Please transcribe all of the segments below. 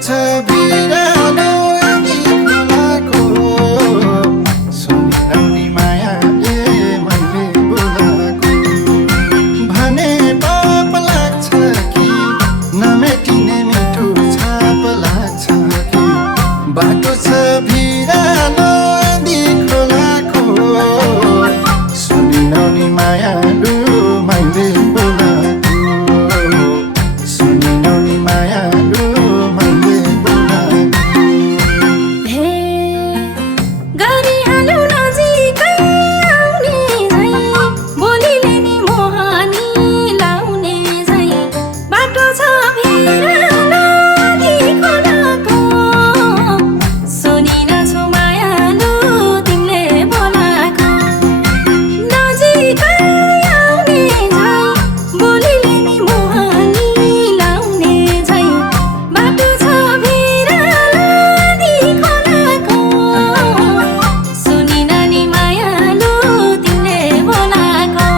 छ बिरालो यदि खोलाको सुनिरहने मायाले मैले बोलाको भने पाप लाग्छ कि नमेटिने मिठो छाप लाग्छ कि बाटो छ बिरालो यदि खोलाको सुनिरहने मायालु मैले बोलाको सुनिरहने मायालु मैले बोलाको गरिहाल्यो नजिकै आउने झै बोलीले नि मोहानी लाउने झै बाटो छ बिरालो यदि खोलाको सुनिरहेछु मायालु तिमीले बोलाको नजिकै आउने झै बोलीले नि मोहानी लाउने झै बाटो छ बिरालो यदि खोलाको सुनिरहने मायालु तिमीले बोलाको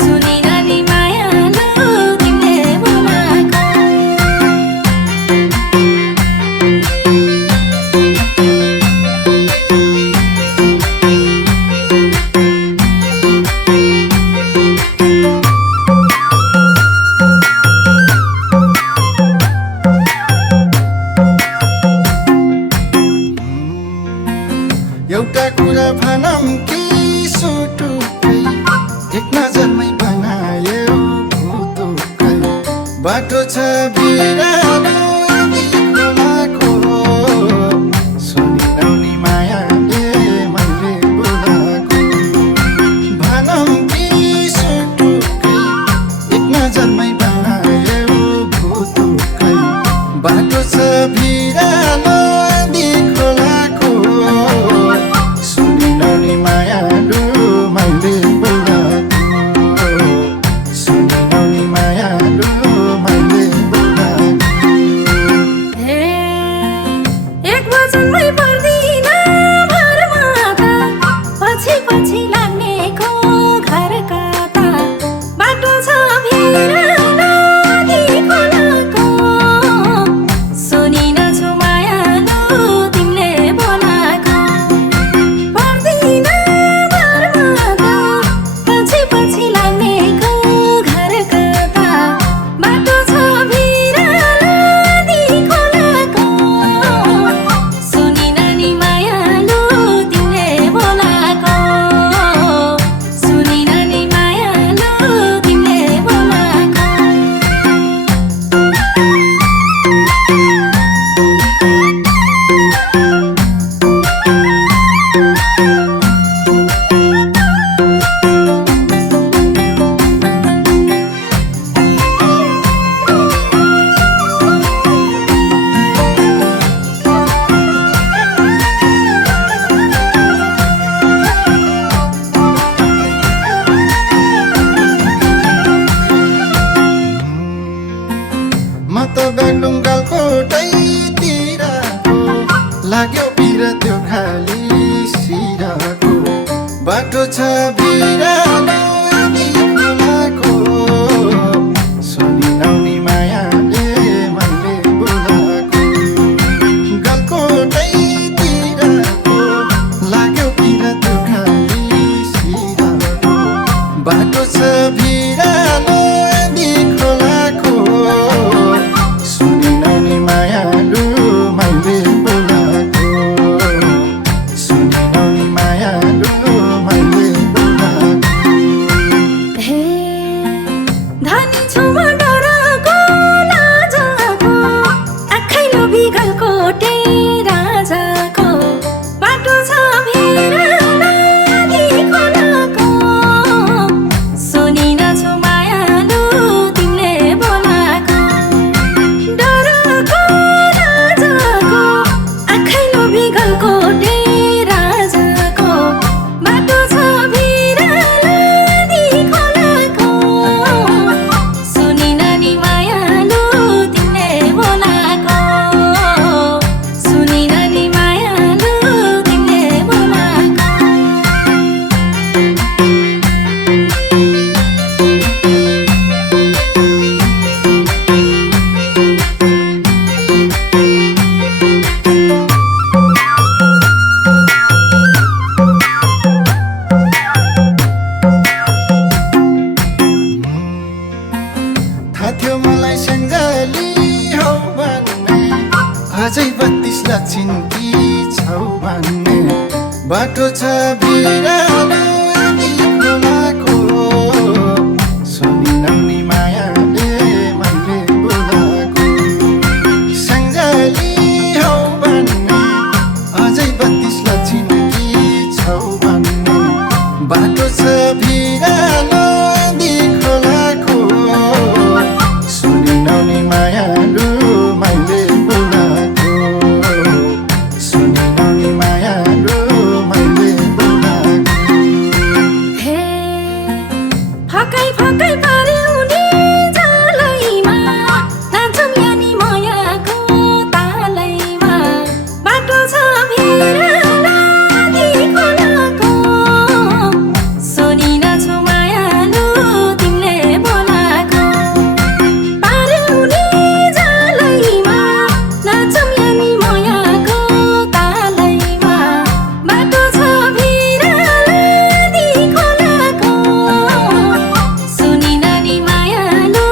सुनिरहने मायालु तिमीले बोलाको एउटा कुरा भनौँ कि सुटुकै एक नजरमै बनायो भुतुकै बाटो छ बिरालो यदि खोलाको सुनिरहने मायाले मैले बोलाको भनौँ कि सुटुकै एक नजरमै बनायो भुतुकै बाटो छ बिरालो यदि खोलाको सुनिरहने मायालु मैले बोलाको सुनिरहने मायालु मैले बोलाको एक वचनमै पर्दिन भरमाता पछि पछि लाग्नेको घर कता बाटो छ बिरालो यदि खोलाको सुनिरहेछु मायालु तिमीले बोलाको पर्दिन भरमाता पछि पछि लाग्नेको घर कता बाटो छ बिरालो यदि खोलाको सुनिरहने मायालु तिमीले बोलाको सुनिरहने मायालु तिमीले बोलाको म त बेलुङ्गालको टैतिरको लाग्यो पिर त्यो खाली सिरको बाटो छ बिरालो यदि खोलाको सुनिरहने मायाले मैले बोलाको गालको टैतिरको लाग्यो पिर त्यो खाली सिरको बाटो छ बिरालो यदि खोलाको सुनिरहने मायालु मैले बोलाको सुनिरहने मायालु मैले बोलाको अझै 32 लक्षिन कि छौ भन्ने बाटो छ बिरालो यदि खोलाको सुनिनौनी मायाले मैले बोलाको सङ्जाली हौ भन्ने अझै 32 लक्षिन कि छौ भन्ने बाटो छ बिरालो यदि खोलाको सुनिनौनी मायालु मैले बोलाको सुनिनौनी मायालु मैले बोलाको हे फकाइ फकाइ पार्यो नि जालैमा नाचौँ यानी मायाको तालैमा बाटो छ भिरालो यदि खोलाको सुनिनछु मायालु तिमीले बोलाको पार्यो नि जालैमा नाचौँ यानी मायाको तालैमा बाटो छ भिरालो यदि खोलाको सुनिननी मायालु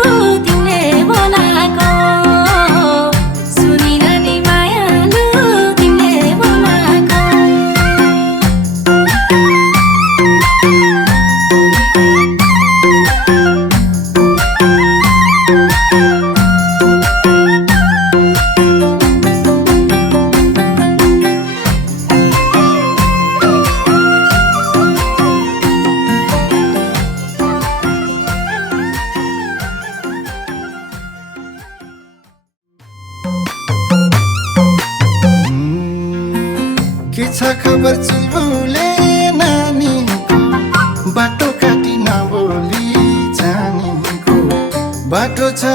तिमीले बोलाको सुनिननी मायालु तिमीले बोलाको के छ खबर चुलबुले नानीको बाटो काटी नबोली जानीको बाटो छ